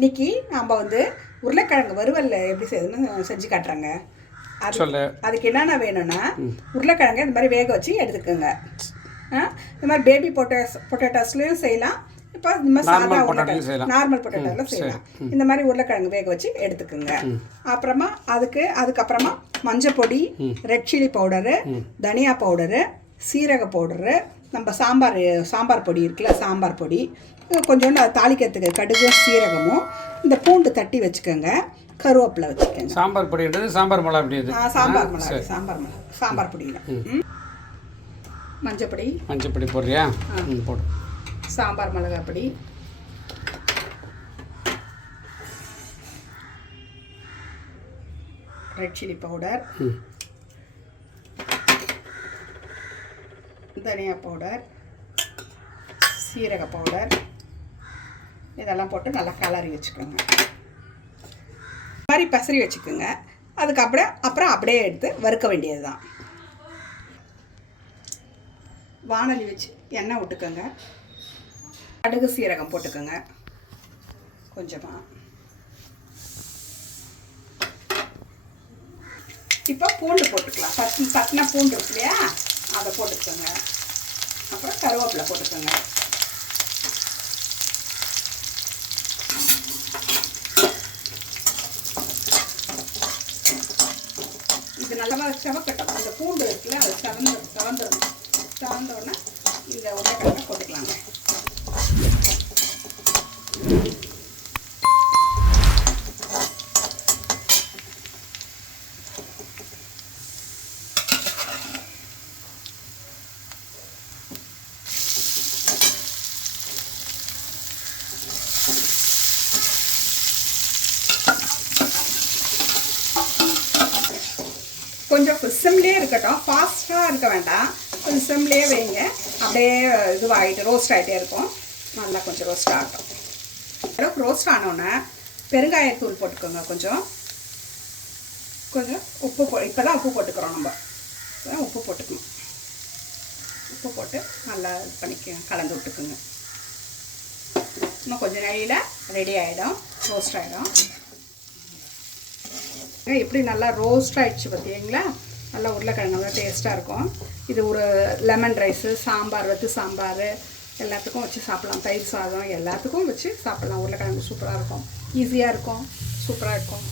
இன்னைக்கு நாம் வந்து உருளைக்கிழங்கு வறுவல் எப்படி செய்யுதுன்னு செஞ்சு காட்டுறாங்க. அதுக்கு என்னென்ன வேணும்னா உருளைக்கிழங்கு இந்த மாதிரி வேக வச்சு எடுத்துக்கோங்க. இந்த மாதிரி பேபி பொட்டேட்டோஸ்லையும் செய்யலாம். இப்போ இந்த மாதிரி சாதா உருளைக்கிழங்கு நார்மல் பொட்டேட்டோவில் செய்யலாம். இந்த மாதிரி உருளைக்கிழங்கு வேக வச்சு எடுத்துக்கோங்க. அப்புறமா அதுக்கப்புறமா மஞ்சள் பொடி, ரெட் சில்லி பவுடரு, தனியா பவுடரு, சீரக பவுடரு, நம்ம சாம்பார் பொடி இருக்குல்ல, சாம்பார் பொடி, கொஞ்சோண்டு அதை தாளிக்கிறதுக்கு கடுகும் சீரகமும், இந்த பூண்டு தட்டி வச்சுக்கோங்க, கருவேப்பிலை வச்சுக்கோங்க. சாம்பார் பொடின்றது சாம்பார் மிளகா அப்படி சாம்பார் பொடியில் மஞ்சள் பொடி போடுறியா? போடு. சாம்பார் மிளகா பொடி, ரெட் சில்லி பவுடர், தனியா பவுடர், சீரக பவுடர், இதெல்லாம் போட்டு நல்லா கலரி வச்சுக்கோங்க. இந்த மாதிரி பசரி வச்சுக்கோங்க. அப்புறம் அப்படியே எடுத்து வறுக்க வேண்டியது தான். வாணலி வச்சு எண்ணெய் விட்டுக்கோங்க. கடுகு சீரகம் போட்டுக்கோங்க கொஞ்சமாக. இப்போ பூண்டு போட்டுக்கலாம். தட்டின பூண்டு இருக்கு இல்லையா, அதை போட்டுக்கோங்க. அப்புறம் கருவேப்பிலை போட்டுக்கோங்க. இது நல்லா செவக்கட்டும். இந்த பூண்டு இருக்குல்ல, அது செவந்தோடனே இந்த உருளைக்கிழங்கை போட்டுக்கலாங்க. கொஞ்சம் சிம்லேயே இருக்கட்டும், ஃபாஸ்ட்டாக இருக்க வேண்டாம். கொஞ்சம் சிம்லேயே வைங்க. அப்படியே இதுவாகிட்டு ரோஸ்ட் ஆகிட்டே இருக்கும். நல்லா கொஞ்சம் ரோஸ்ட் ஆகட்டும். அளவுக்கு ரோஸ்ட் ஆனோடனே பெருங்காயத்தூள் போட்டுக்கோங்க. கொஞ்சம் உப்பு இப்போ தான் உப்பு போட்டுக்கிறோம். நம்ம உப்பு போட்டுக்கணும். உப்பு போட்டு நல்லா கலந்து விட்டுக்குங்க. இன்னும் கொஞ்சம் நெய்யில் ரெடி ஆகிடும், ரோஸ்ட் ஆகிடும். எப்படி நல்லா ரோஸ்ட் ஆகிடுச்சு பார்த்தீங்களா? நல்லா உருளைக்கிழங்கு நல்லா டேஸ்ட்டாக இருக்கும். இது ஒரு லெமன் ரைஸு, சாம்பார் எல்லாத்துக்கும் வச்சு சாப்பிட்லாம். தயிர் சாதம் எல்லாத்துக்கும் வச்சு சாப்பிட்லாம். உருளைக்கிழங்கு சூப்பராக இருக்கும், ஈஸியாக இருக்கும், சூப்பராக இருக்கும்.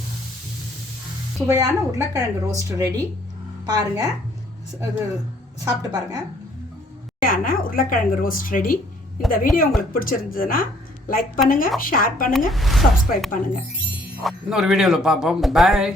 சுவையான உருளைக்கிழங்கு ரோஸ்ட் ரெடி. பாருங்கள், அது சாப்பிட்டு பாருங்கள். சுவையான உருளைக்கிழங்கு ரோஸ்ட் ரெடி. இந்த வீடியோ உங்களுக்கு பிடிச்சிருந்ததுன்னா லைக் பண்ணுங்கள், ஷேர் பண்ணுங்கள், சப்ஸ்கிரைப் பண்ணுங்கள். இன்னொரு வீடியோவில் பார்ப்போம். பாய்.